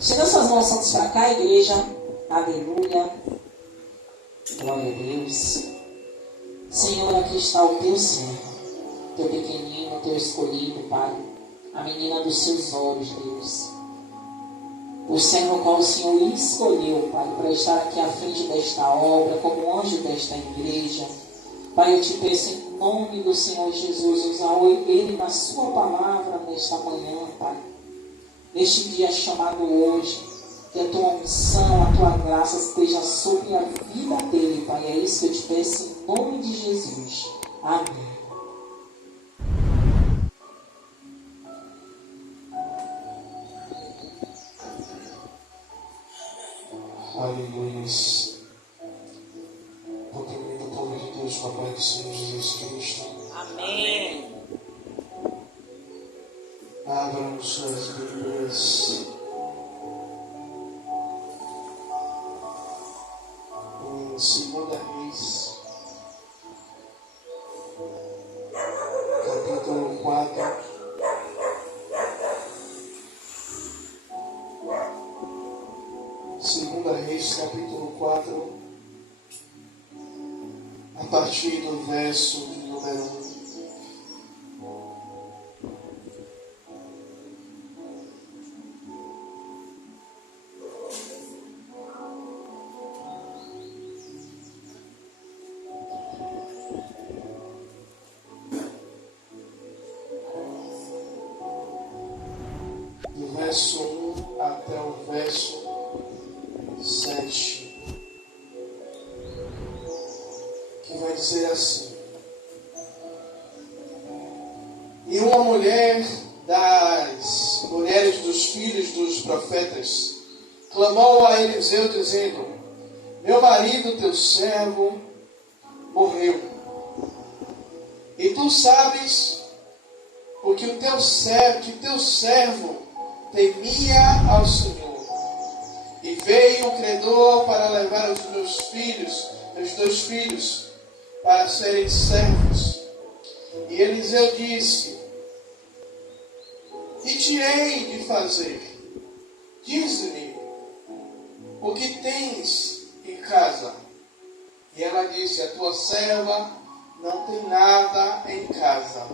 Chega suas mãos santas para cá, igreja. Aleluia. Glória a Deus. Senhor, aqui está o teu servo, teu pequenino, teu escolhido, Pai. A menina dos seus olhos, Deus. O servo ao qual o Senhor escolheu, Pai, para estar aqui à frente desta obra, como anjo desta igreja. Pai, eu te peço em nome do Senhor Jesus, usar ele na sua palavra nesta manhã, Pai. Neste dia chamado hoje, que a tua unção, a tua graça esteja sobre a vida dele, Pai. É isso que eu te peço em nome de Jesus. Amém. Aleluia. Proclamando o povo de Deus com a paz do Senhor Jesus Cristo. Amém. Abram suas Bíblias em 2 Reis, capítulo 4. Segunda Reis, capítulo 4, a partir do verso de número 1. Do verso 1 até o verso 7, que vai dizer assim: E uma mulher das mulheres dos filhos dos profetas clamou a Eliseu dizendo: Meu marido, teu servo, morreu. E tu sabes, porque o teu servo temia ao Senhor. E veio o credor para levar os meus dois filhos, para serem servos. E Eliseu disse: Que te hei de fazer? Diz-me, o que tens em casa? E ela disse: A tua serva não tem nada em casa,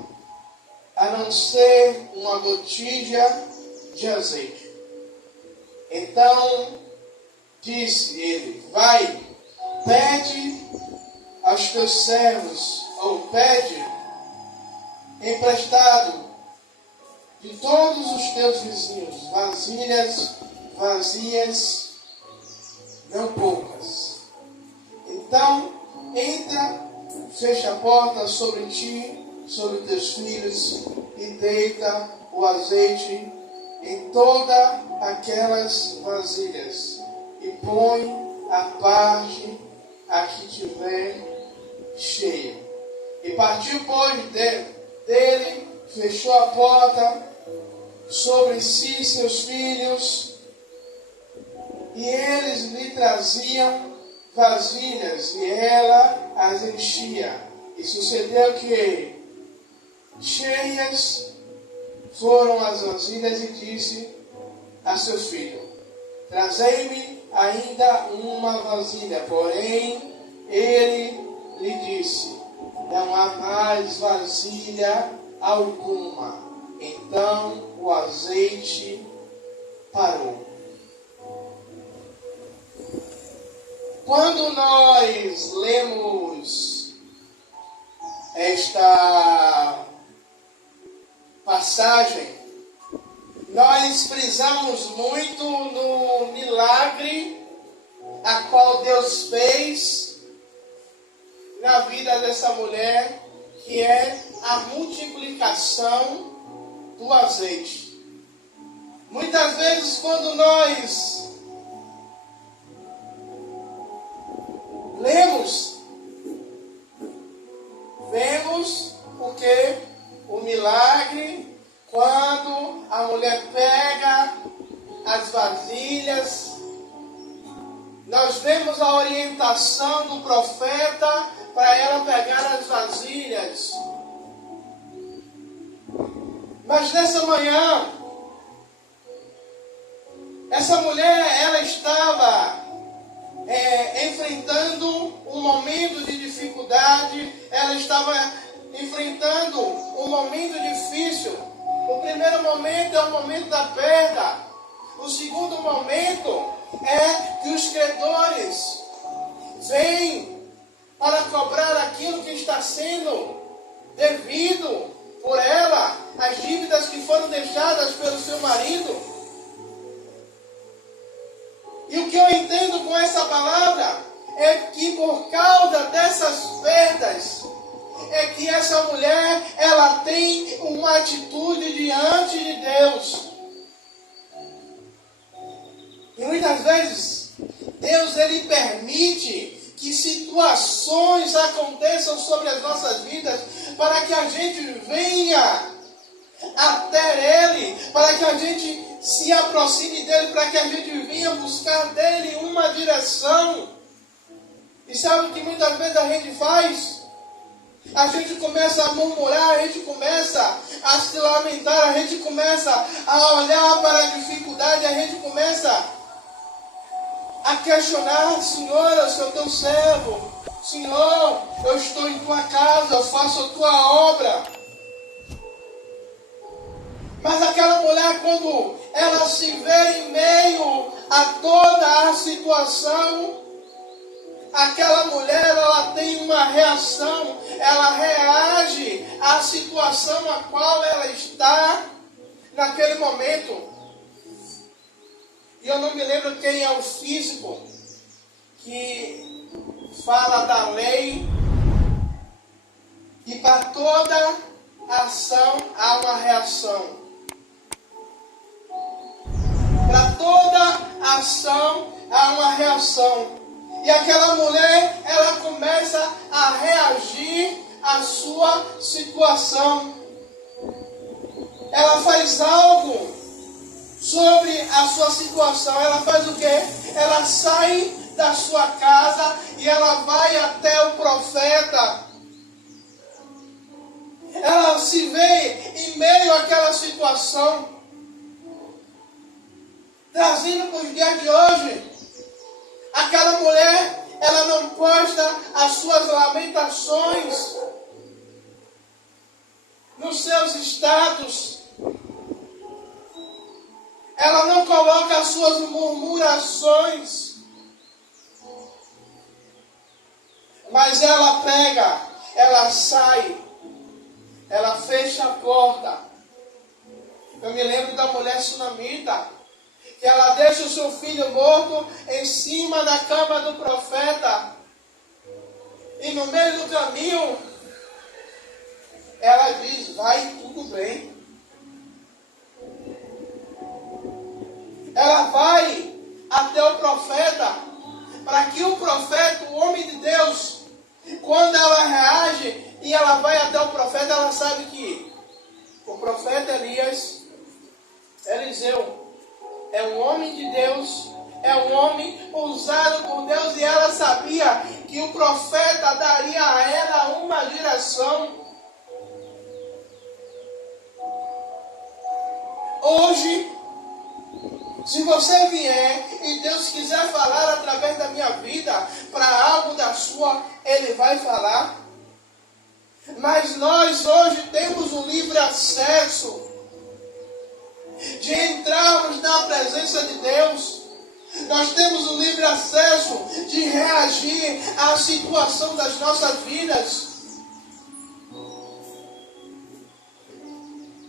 a não ser uma botija de azeite. Então disse ele: Vai, pede aos teus servos, ou pede emprestado de todos os teus vizinhos vasilhas vazias, não poucas. Então entra, fecha a porta sobre ti, sobre teus filhos, e deita o azeite em todas aquelas vasilhas, e põe a parte a que tiver cheia. E partiu, pois, dele, fechou a porta sobre si e seus filhos, e eles lhe traziam vasilhas, e ela as enchia. E sucedeu que cheias foram as vasilhas, e disse a seu filho: Trazei-me ainda uma vasilha. Porém, ele lhe disse: Não há mais vasilha alguma. Então o azeite parou. Quando nós lemos esta passagem, nós frisamos muito no milagre a qual Deus fez na vida dessa mulher, que é a multiplicação do azeite. Muitas vezes, quando nós lemos, vemos o que? O milagre, quando a mulher pega as vasilhas. Nós vemos a orientação do profeta para ela pegar as vasilhas. Mas nessa manhã, Essa mulher, ela estava enfrentando um momento de dificuldade, ela estava enfrentando um momento difícil. O primeiro momento é o momento da perda. O segundo momento é que os credores vêm para cobrar aquilo que está sendo devido por ela, as dívidas que foram deixadas pelo seu marido. E o que eu entendo com essa palavra é que por causa dessas perdas, é que essa mulher, ela tem uma atitude diante de Deus. E muitas vezes, Deus, ele permite que situações aconteçam sobre as nossas vidas, para que a gente venha até Ele, para que a gente se aproxime dEle, para que a gente venha buscar dEle uma direção. E sabe o que muitas vezes a gente faz? A gente começa a murmurar, a gente começa a se lamentar, a gente começa a olhar para a dificuldade, a gente começa a questionar: Senhor, eu sou teu servo, Senhor, eu estou em tua casa, eu faço a tua obra. Mas aquela mulher, quando ela se vê em meio a toda a situação, aquela mulher, ela tem uma reação, ela reage à situação a qual ela está naquele momento. E eu não me lembro quem é o físico que fala da lei, e para toda ação há uma reação. Para toda ação há uma reação. E aquela mulher, ela começa a reagir à sua situação. Ela faz algo sobre a sua situação. Ela faz o quê? Ela sai da sua casa e ela vai até o profeta. Ela se vê em meio àquela situação. Trazendo para os dias de hoje, aquela mulher, ela não posta as suas lamentações nos seus status. Ela não coloca as suas murmurações. Mas ela pega, ela sai, ela fecha a porta. Eu me lembro da mulher sunamita, que ela deixa o seu filho morto em cima da cama do profeta. E no meio do caminho, ela diz: vai tudo bem. Ela vai até o profeta, para que o profeta, o homem de Deus, quando ela reage e ela vai até o profeta, ela sabe que o profeta Eliseu, é um homem de Deus, é um homem usado por Deus, e ela sabia que o profeta daria a ela uma direção. Hoje, se você vier e Deus quiser falar através da minha vida para algo da sua, Ele vai falar. Mas nós hoje temos o livre acesso de entrarmos na presença de Deus. Nós temos o livre acesso de reagir à situação das nossas vidas.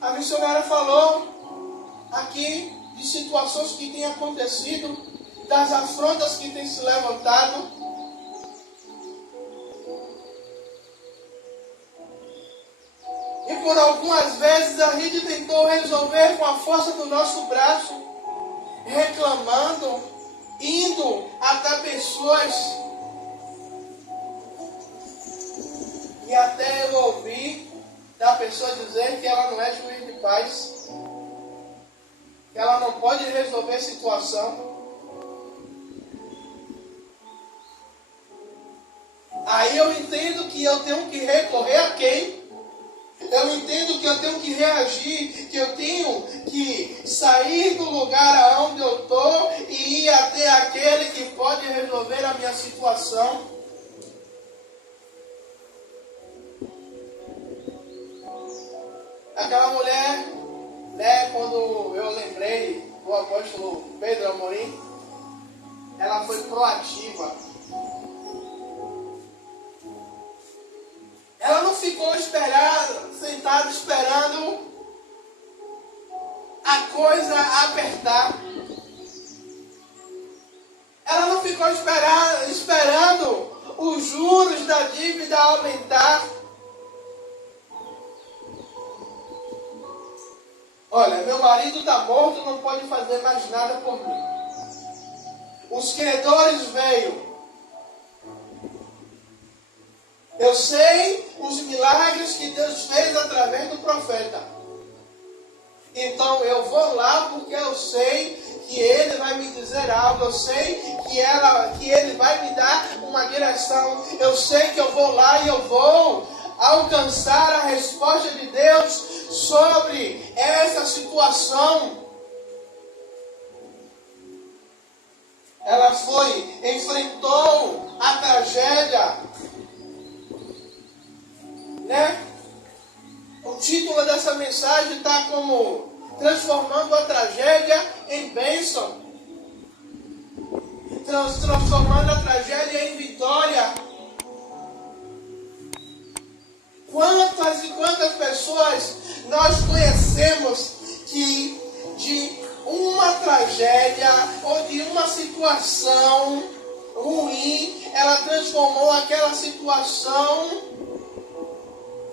A missionária falou aqui de situações que têm acontecido, das afrontas que têm se levantado. E por algumas vezes a gente tentou resolver com a força do nosso braço, reclamando, indo até pessoas. E até eu ouvi da pessoa dizer que ela não é juiz de paz, que ela não pode resolver a situação. Aí eu entendo que eu tenho que recorrer a quem? Eu entendo que eu tenho que reagir, que eu tenho que sair do lugar onde eu estou e ir até aquele que pode resolver a minha situação. Aquela mulher, né, quando eu lembrei do apóstolo Pedro Amorim, ela foi proativa. Ela não ficou sentada esperando a coisa apertar. Ela não ficou esperando os juros da dívida aumentar. Olha, meu marido está morto, não pode fazer mais nada por mim. Os credores veio. Eu sei os milagres que Deus fez através do profeta. Então eu vou lá porque eu sei que ele vai me dizer algo. Eu sei que ele vai me dar uma direção. Eu sei que eu vou lá e eu vou alcançar a resposta de Deus sobre essa situação. Ela enfrentou a tragédia. Né? O título dessa mensagem está como transformando a tragédia em bênção. Transformando a tragédia em vitória. Quantas e quantas pessoas nós conhecemos que de uma tragédia ou de uma situação ruim, ela transformou aquela situação,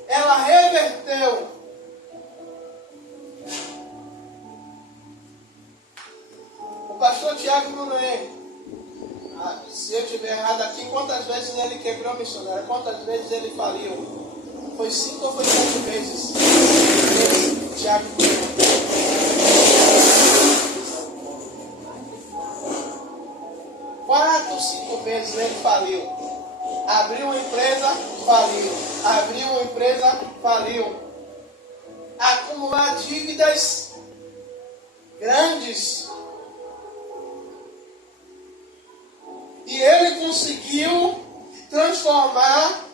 ela reverteu. O pastor Tiago Brunet, se eu estiver errado aqui, quantas vezes ele quebrou a missionária? Quantas vezes ele faliu? Foi 5 ou foi 7 vezes? Tiago Brunet. 4, 5 vezes ele faliu. Abriu uma empresa, faliu. Abriu uma empresa, faliu. Acumular dívidas grandes. E ele conseguiu transformar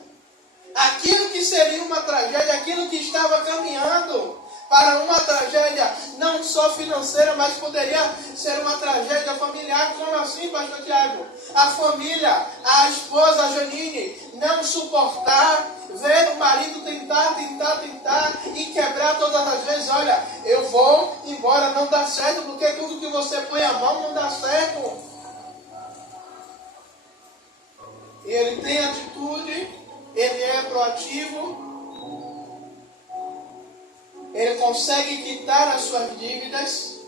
aquilo que seria uma tragédia, aquilo que estava caminhando para uma tragédia não só financeira, mas poderia ser uma tragédia familiar. Como assim, pastor Tiago? A família, a esposa, a Janine, não suportar, ver o marido tentar e quebrar todas as vezes. Olha, eu vou embora, não dá certo, porque tudo que você põe a mão não dá certo. E ele tem atitude, ele é proativo, ele consegue quitar as suas dívidas.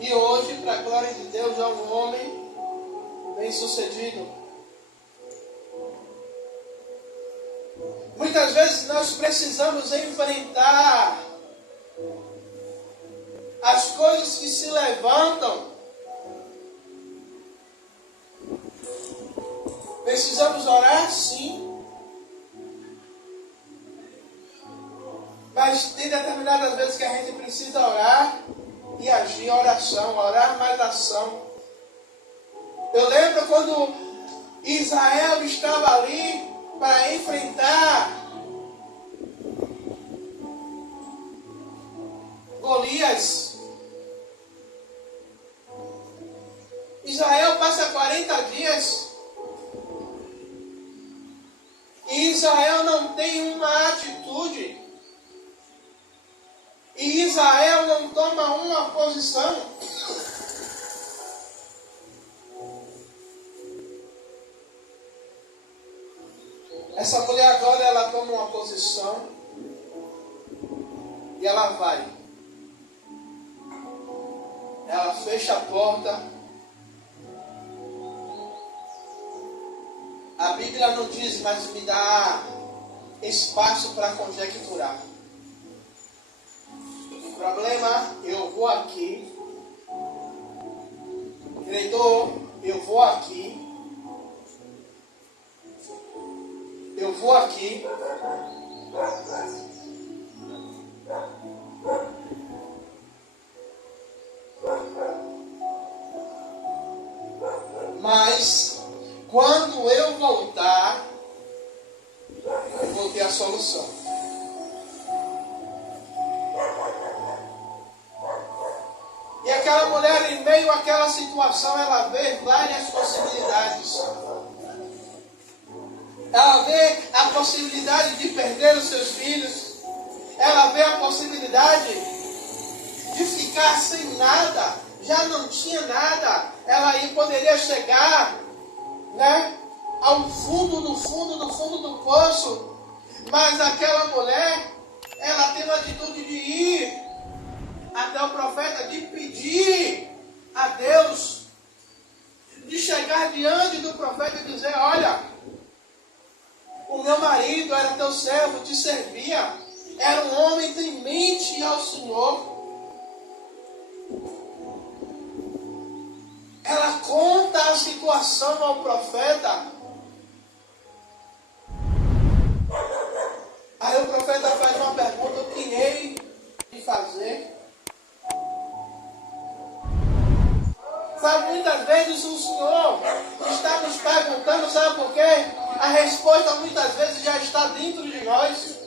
E hoje, para a glória de Deus, é um homem bem-sucedido. Muitas vezes nós precisamos enfrentar as coisas que se levantam. Precisamos orar, sim. Mas tem determinadas vezes que a gente precisa orar e agir. Oração, orar mais ação. Eu lembro quando Israel estava ali para enfrentar Golias. Israel passa 40 dias e Israel não tem uma atitude. E Israel não toma uma posição. Essa mulher agora, ela toma uma posição e ela vai. Ela fecha a porta. A Bíblia não diz, mas me dá espaço para conjecturar. O problema, eu vou aqui. Credor, eu vou aqui. vou aqui. Mas quando eu voltar, eu vou ter a solução. E aquela mulher, em meio àquela situação, ela vê várias possibilidades. Ela vê a possibilidade de perder os seus filhos. Ela vê a possibilidade de ficar sem nada. Já não tinha nada. Ela aí poderia chegar, né, ao fundo do poço. Mas aquela mulher, ela tem a atitude de ir até o profeta, de pedir a Deus, de chegar diante do profeta e dizer: olha, o meu marido era teu servo, te servia, era um homem temente ao Senhor. Ela conta a situação ao profeta. Aí o profeta faz uma pergunta: o que hei de fazer? Sabe, muitas vezes o Senhor está nos perguntando, sabe por quê? A resposta muitas vezes já está dentro de nós.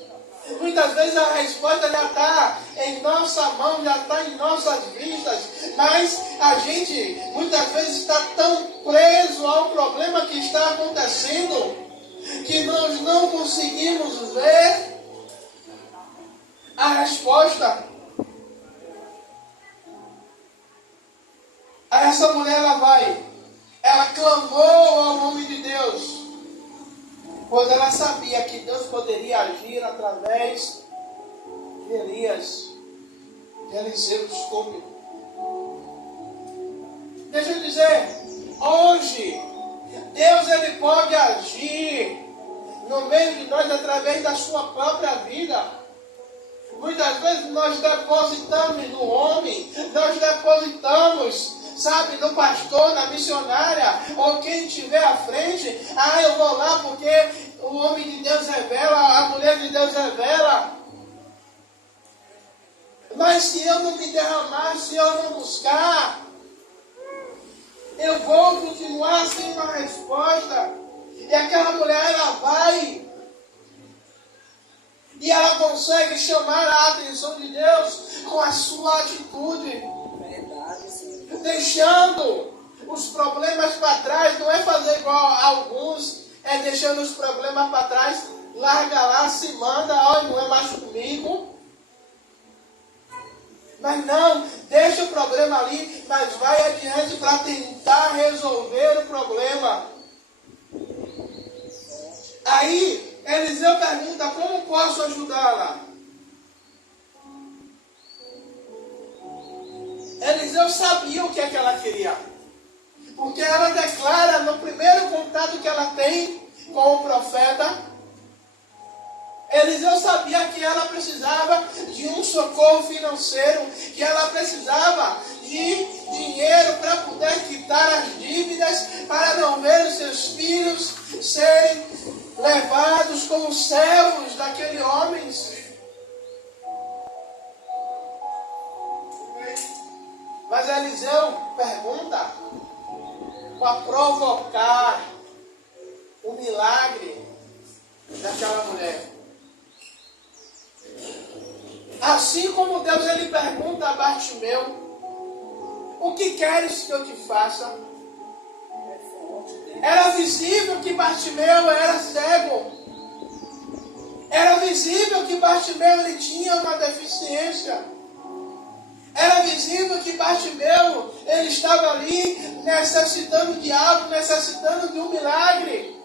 Muitas vezes a resposta já está em nossa mão, já está em nossas vistas. Mas a gente muitas vezes está tão preso ao problema que está acontecendo que nós não conseguimos ver a resposta. Essa mulher, ela clamou ao nome de Deus, pois ela sabia que Deus poderia agir através de Eliseu, desculpe. Deixa eu dizer, hoje, Deus ele pode agir no meio de nós através da sua própria vida. Muitas vezes nós depositamos no homem, nós depositamos, sabe, no pastor, na missionária, ou quem estiver à frente. Eu vou lá porque o homem de Deus revela, a mulher de Deus revela. Mas se eu não me derramar, se eu não buscar, eu vou continuar sem uma resposta. E aquela mulher, ela vai, e ela consegue chamar a atenção de Deus com a sua atitude. Deixando os problemas para trás. Não é fazer igual a alguns, é deixando os problemas para trás, larga lá, se manda, olha, não é mais comigo. Mas não, deixa o problema ali, mas vai adiante para tentar resolver o problema. Aí Eliseu pergunta: como posso ajudá-la? Eliseu sabia o que é que ela queria, porque ela declara no primeiro contato que ela tem com o profeta. Eliseu sabia que ela precisava de um socorro financeiro, que ela precisava de dinheiro para poder quitar as dívidas, para não ver os seus filhos serem levados como servos daquele homem. Mas Eliseu pergunta para provocar o milagre daquela mulher. Assim como Deus ele pergunta a Bartimeu: o que queres que eu te faça? Era visível que Bartimeu era cego. Era visível que Bartimeu ele tinha uma deficiência. Era visível que Bartimeu ele estava ali necessitando de algo, necessitando de um milagre.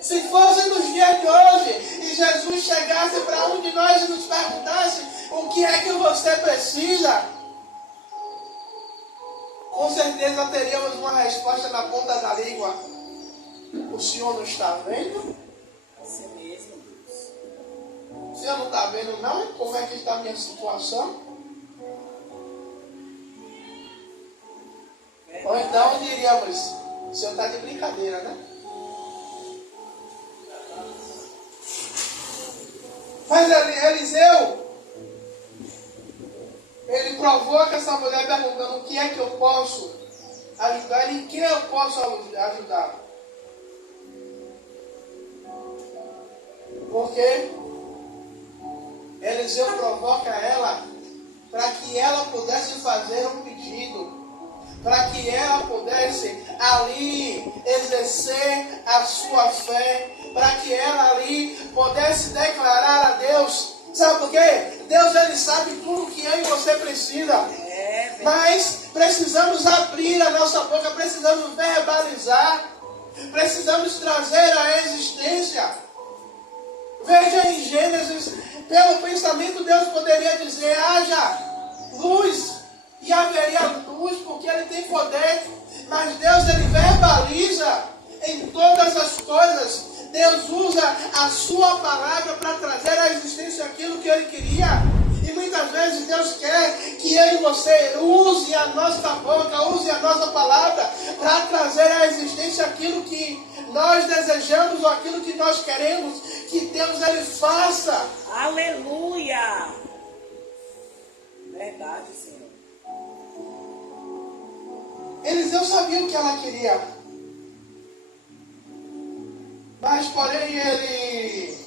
Se fosse nos dias de hoje e Jesus chegasse para um de nós e nos perguntasse: o que é que você precisa? Com certeza teríamos uma resposta na ponta da língua: o Senhor não está vendo? Você mesmo. O Senhor não está vendo não? Como é que está a minha situação? Ou então diríamos: o Senhor está de brincadeira, né? Mas Eliseu, ele provoca essa mulher perguntando: o que é que eu posso ajudar? Em que eu posso ajudar? Porque Eliseu provoca ela para que ela pudesse fazer um pedido, para que ela pudesse ali exercer a sua fé, para que ela ali pudesse declarar a Deus. Sabe por quê? Deus, ele sabe tudo que eu e você precisa. Mas precisamos abrir a nossa boca, precisamos verbalizar, precisamos trazer à existência. Veja em Gênesis, pelo pensamento Deus poderia dizer: haja luz, e haveria luz, porque ele tem poder. Mas Deus, ele verbaliza em todas as coisas. Deus usa a sua palavra para trazer à existência aquilo que ele queria. E muitas vezes Deus quer que eu e você use a nossa boca, use a nossa palavra para trazer à existência aquilo que nós desejamos ou aquilo que nós queremos que Deus, ele faça. Aleluia! Verdade, Senhor. Eliseu sabia o que ela queria. Mas, porém, ele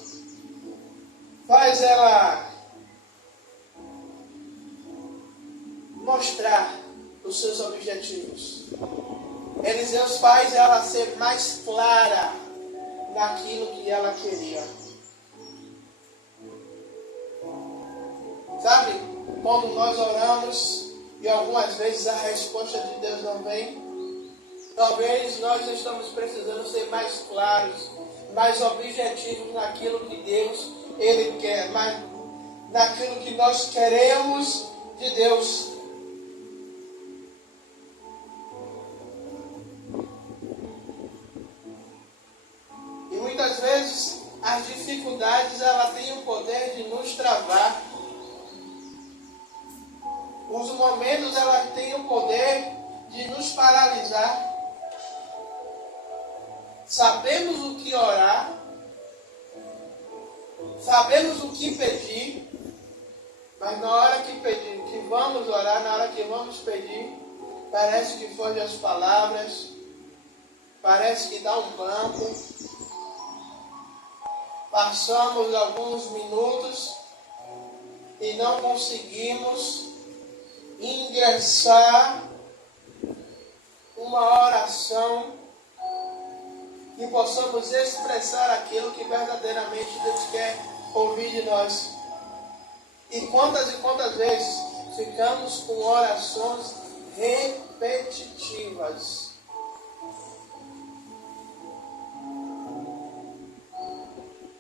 faz ela mostrar os seus objetivos. Eliseu faz ela ser mais clara naquilo que ela queria. Sabe, quando nós oramos e algumas vezes a resposta de Deus não vem, talvez nós estamos precisando ser mais claros, mais objetivos naquilo que Deus, ele quer, mas naquilo que nós queremos de Deus. E muitas vezes as dificuldades, ela tem o poder de nos travar. Os momentos, ela tem o poder de nos paralisar. Sabemos o que orar, sabemos o que pedir, mas na hora que pedir, que vamos orar, na hora que vamos pedir, parece que fogem as palavras, parece que dá um branco. Passamos alguns minutos e não conseguimos ingressar uma oração que possamos expressar aquilo que verdadeiramente Deus quer ouvir de nós. E quantas vezes ficamos com orações repetitivas.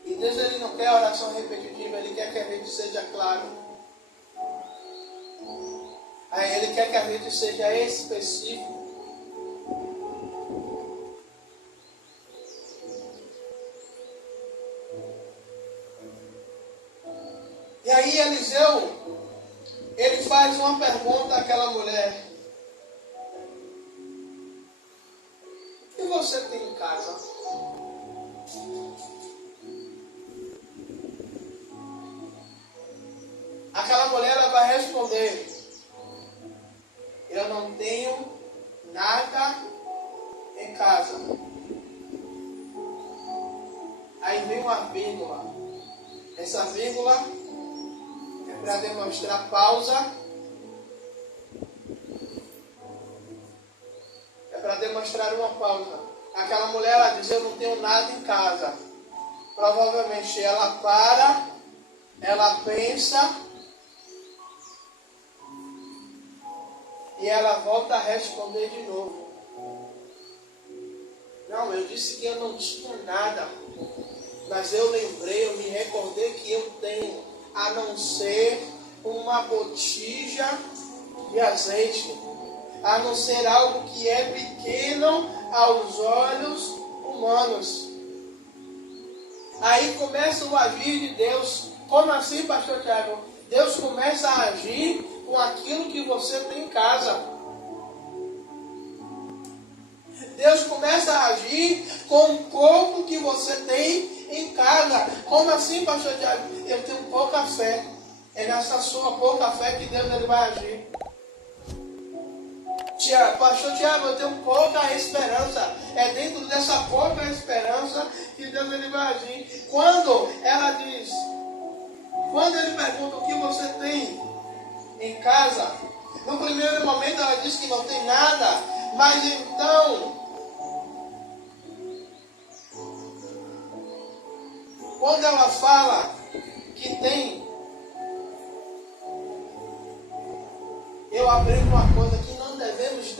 E Deus, ele não quer oração repetitiva, ele quer que a gente seja claro. Aí ele quer que a gente seja específico. E aí Eliseu, ele faz uma pergunta àquela mulher: o que você tem em casa? Aquela mulher, ela vai responder: eu não tenho nada em casa. Aí vem uma vírgula. Essa vírgula é para demonstrar pausa. É para demonstrar uma pausa. Aquela mulher, ela diz: eu não tenho nada em casa. Provavelmente ela para, ela pensa e ela volta a responder de novo. Não, eu disse que eu não tinha nada, mas eu lembrei, eu me recordei que eu tenho, a não ser uma botija de azeite, a não ser algo que é pequeno aos olhos humanos. Aí começa o agir de Deus. Como assim, pastor Tiago? Deus começa a agir com aquilo que você tem em casa. Deus começa a agir com o pouco que você tem em casa. Como assim, pastor Tiago? Eu tenho pouca fé. É nessa sua pouca fé que Deus ele vai agir. Pastor Tiago, eu tenho pouca esperança. É dentro dessa pouca esperança que Deus ele vai agir. Quando ela diz, quando ele pergunta o que você tem em casa, no primeiro momento ela diz que não tem nada, mas então, quando ela fala que tem, eu aprendo uma coisa, que não devemos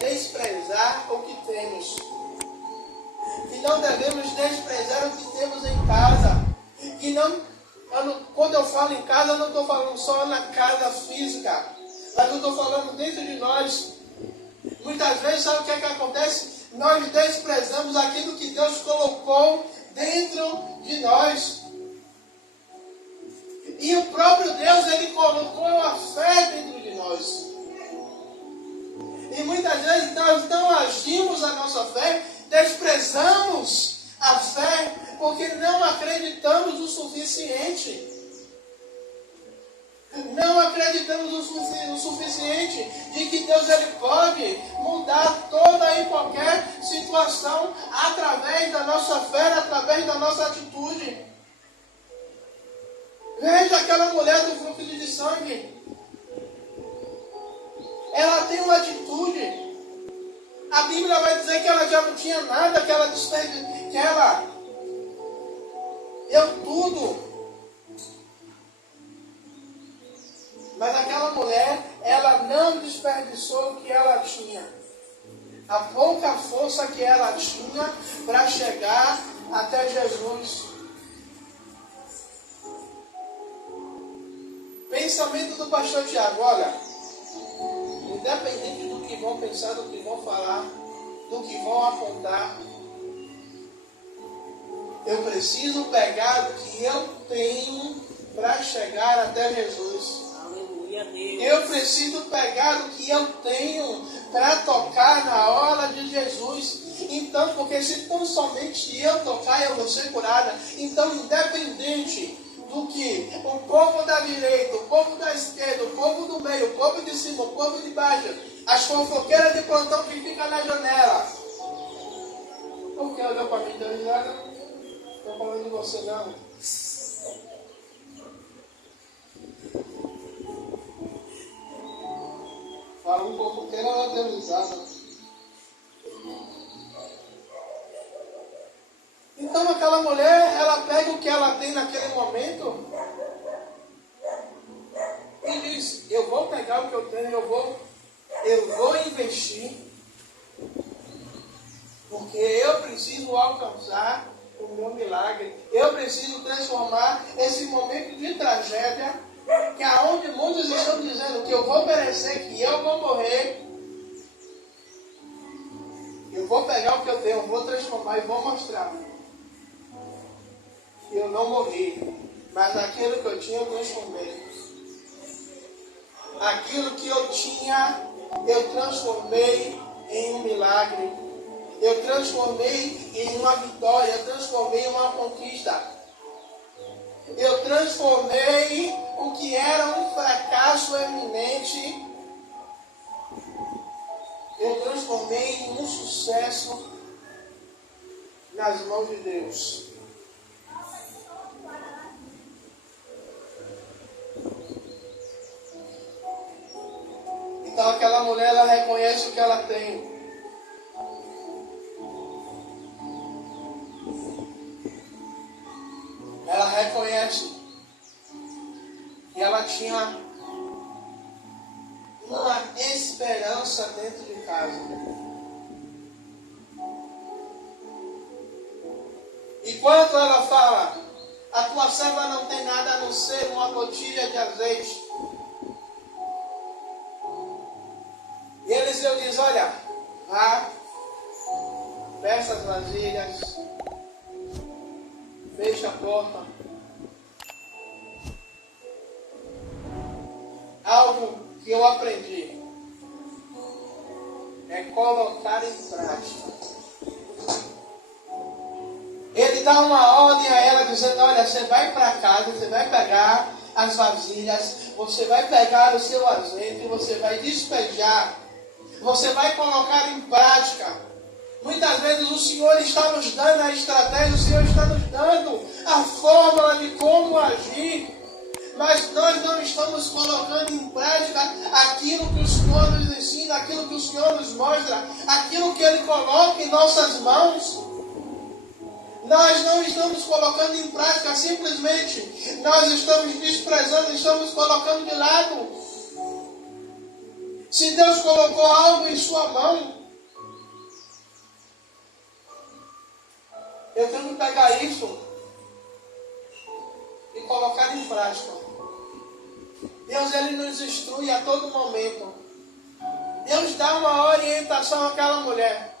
desprezar o que temos. Que não devemos desprezar o que temos em casa. Que não, quando eu falo em casa, eu não estou falando só na casa física, mas eu estou falando dentro de nós. Muitas vezes, sabe o que é que acontece? Nós desprezamos aquilo que Deus colocou dentro de nós. E o próprio Deus, ele colocou a fé dentro de nós. E muitas vezes nós não agimos a nossa fé, desprezamos a fé, porque não acreditamos o suficiente. Não acreditamos o suficiente de que Deus ele pode mudar toda e qualquer situação através da nossa fé, através da nossa atitude. Veja aquela mulher do fluxo de sangue. Ela tem uma atitude. A Bíblia vai dizer que ela já não tinha nada, que ela deu tudo. Mas aquela mulher, ela não desperdiçou o que ela tinha. A pouca força que ela tinha para chegar até Jesus. Pensamento do pastor Tiago, olha, independente do que vão pensar, do que vão falar, do que vão apontar, eu preciso pegar o que eu tenho para chegar até Jesus. Aleluia, Deus. Eu preciso pegar o que eu tenho para tocar na hora de Jesus. Então, porque se tão somente eu tocar, eu vou ser curada. Então, independente do que o povo da direita, o povo da esquerda, o povo do meio, o povo de cima, o povo de baixo, as fofoqueiras de plantão que ficam na janela. Por que olhou para mim e deu risada? Não estou falando de você não. Fala um fofoqueira, ela deu risada. Então aquela mulher, ela pega o que ela tem naquele momento e diz, eu vou pegar o que eu tenho, eu vou investir, porque eu preciso alcançar o meu milagre. Eu preciso transformar esse momento de tragédia, que é onde muitos estão dizendo que eu vou perecer, que eu vou morrer. Eu vou pegar o que eu tenho, eu vou transformar e vou mostrar. Eu não morri, mas aquilo que eu tinha eu transformei. Aquilo que eu tinha, eu transformei em um milagre. Eu transformei em uma vitória, eu transformei em uma conquista. Eu transformei o que era um fracasso eminente, eu transformei em um sucesso nas mãos de Deus. Então aquela mulher, ela reconhece o que ela tem. Ela reconhece que ela tinha uma esperança dentro de casa. E quando ela fala, a tua serva não tem nada a não ser uma botilha de azeite. E Eliseu diz, olha, vá, peça as vasilhas, feche a porta. Algo que eu aprendi. é colocar em prática. Ele dá uma ordem a ela dizendo, olha, você vai para casa, você vai pegar as vasilhas, você vai pegar o seu azeite, você vai despejar, você vai colocar em prática. Muitas vezes o Senhor está nos dando a estratégia, o Senhor está nos dando a fórmula de como agir, mas nós não estamos colocando em prática aquilo que o Senhor nos ensina, aquilo que o Senhor nos mostra, aquilo que Ele coloca em nossas mãos. Nós não estamos colocando em prática, simplesmente nós estamos desprezando, estamos colocando de lado. Se Deus colocou algo em sua mão, eu tenho que pegar isso e colocar em prática. Deus, Ele nos instrui a todo momento. Deus dá uma orientação àquela mulher.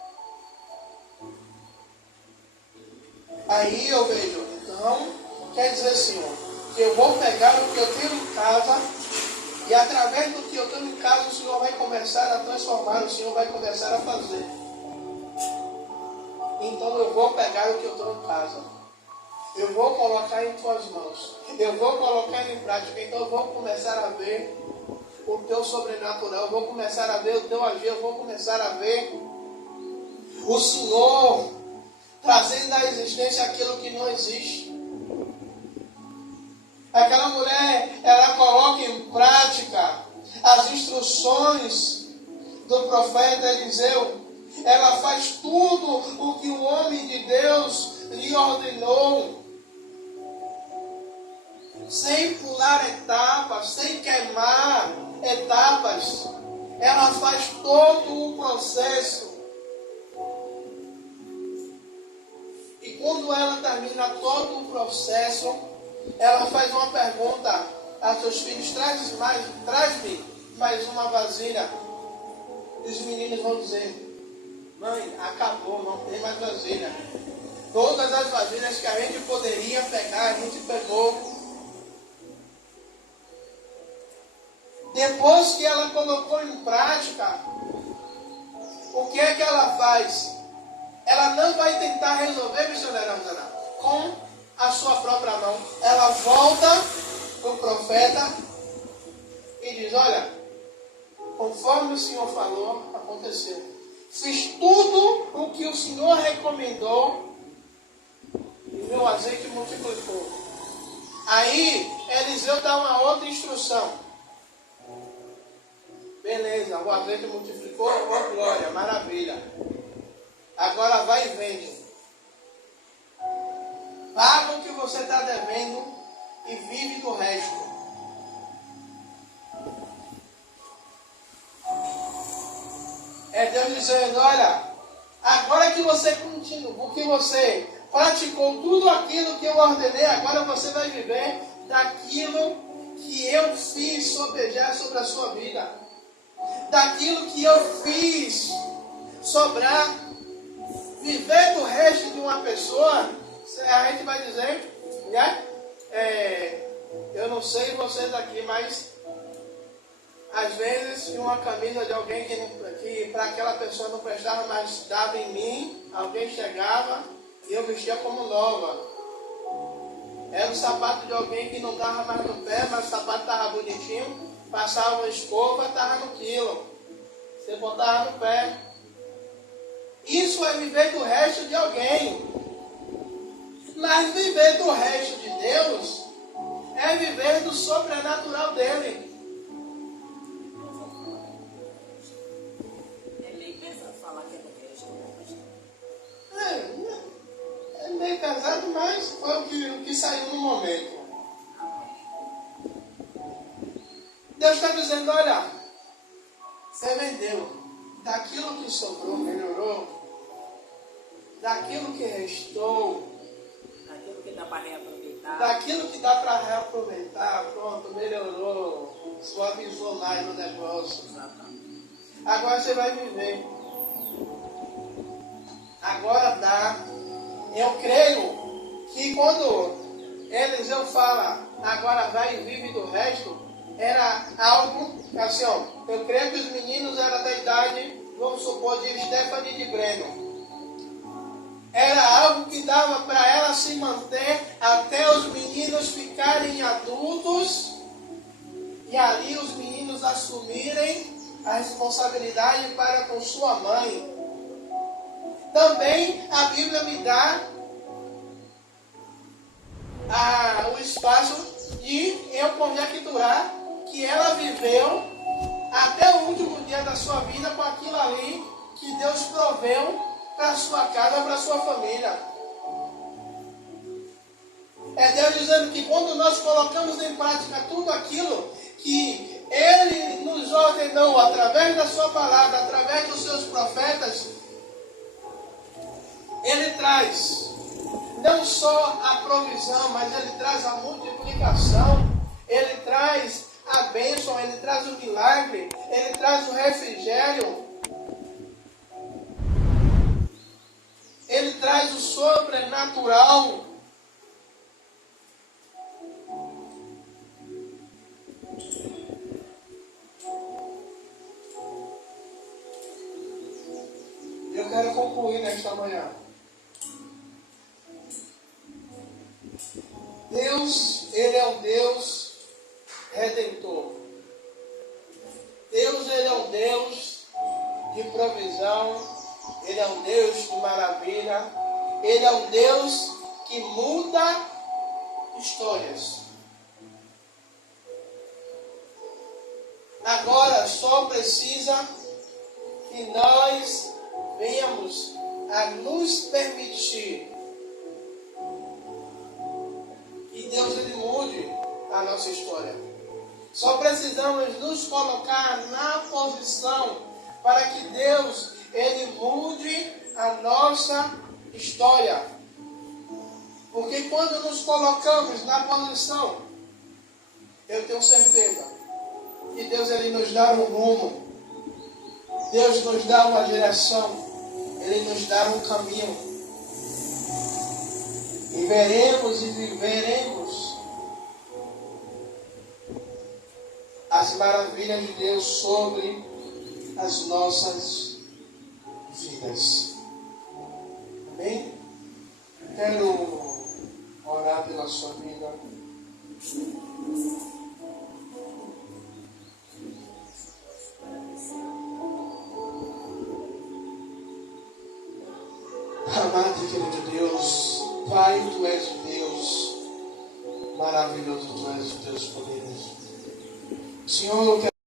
Aí eu vejo, então, quer dizer, Senhor, que eu vou pegar o que eu tenho em casa e através do que eu tenho em casa o Senhor vai começar a transformar, o Senhor vai começar a fazer. Então eu vou pegar o que eu tenho em casa, eu vou colocar em tuas mãos, eu vou colocar em prática, então eu vou começar a ver o teu sobrenatural, eu vou começar a ver o teu agir, eu vou começar a ver o Senhor trazendo à existência aquilo que não existe. Aquela mulher, ela coloca em prática as instruções do profeta Eliseu. Ela faz tudo o que o homem de Deus lhe ordenou, sem pular etapas, sem queimar etapas. Ela faz todo o processo. E quando ela termina todo o processo, ela faz uma pergunta a seus filhos: traz-me mais uma vasilha. E os meninos vão dizer: mãe, acabou, não tem mais vasilha. Todas as vasilhas que a gente poderia pegar, a gente pegou. Depois que ela colocou em prática, o que é que ela faz? Ela não vai tentar resolver, missionária Rosana, com a sua própria mão. Ela volta para o profeta e diz: olha, conforme o Senhor falou, aconteceu. Fiz tudo o que o Senhor recomendou e meu azeite multiplicou. Aí Eliseu dá uma outra instrução. Beleza, o azeite multiplicou, oh glória, maravilha. Agora vai e vende. Paga o que você está devendo e vive do resto. É Deus dizendo: olha, agora que você continua, que você praticou tudo aquilo que eu ordenei, agora você vai viver daquilo que eu fiz sobre a sua vida. Daquilo que eu fiz sobrar. Viver do resto de uma pessoa, a gente vai dizer, né? Eu não sei vocês aqui, mas às vezes uma camisa de alguém que para aquela pessoa não prestava, mas dava em mim, alguém chegava e eu vestia como nova. Era o sapato de alguém que não dava mais no pé, mas o sapato estava bonitinho, passava uma escova, estava no quilo. Você botava no pé. Isso é viver do resto de alguém. Mas viver do resto de Deus é viver do sobrenatural dele. É meio pesado falar que é do resto, É meio pesado, mas foi o que saiu no momento. Deus está dizendo: olha, você vendeu. Daquilo que sobrou, melhorou. Daquilo que restou, daquilo que dá para reaproveitar. Daquilo que dá para reaproveitar, pronto, melhorou, suavizou mais o negócio. Agora você vai viver. Agora dá. Eu creio que quando Eliseu fala, agora vai e vive do resto, era algo assim, ó. Eu creio que os meninos eram da idade vamos supor, de Stephanie de Breno. Era algo que dava para ela se manter até os meninos ficarem adultos e ali os meninos assumirem a responsabilidade para com sua mãe. Também a Bíblia me dá o espaço de eu conjecturar que ela viveu até o último dia da sua vida com aquilo ali que Deus proveu para a sua casa, para a sua família. É Deus dizendo que quando nós colocamos em prática tudo aquilo que Ele nos ordenou através da sua palavra, através dos seus profetas, Ele traz não só a provisão, mas Ele traz a multiplicação, Ele traz a bênção, Ele traz o milagre, Ele traz o refrigério, Ele traz o sobrenatural. Eu quero concluir nesta manhã. Deus, Ele é um Deus redentor. Deus, Ele é um Deus de provisão. Ele é um Deus de maravilha. Ele é um Deus que muda histórias. Agora só precisa que nós venhamos a nos permitir que Deus ele mude a nossa história. Só precisamos nos colocar na posição para que Deus ele mude a nossa história. Porque quando nos colocamos na posição, eu tenho certeza que Deus ele nos dá um rumo, Deus nos dá uma direção, Ele nos dá um caminho. E veremos e viveremos as maravilhas de Deus sobre as nossas vidas. Amém? Quero orar pela sua vida. Amado e querido Deus, Pai, Tu és Deus, maravilhoso Tu és os Teus poderes. Senhor, eu quero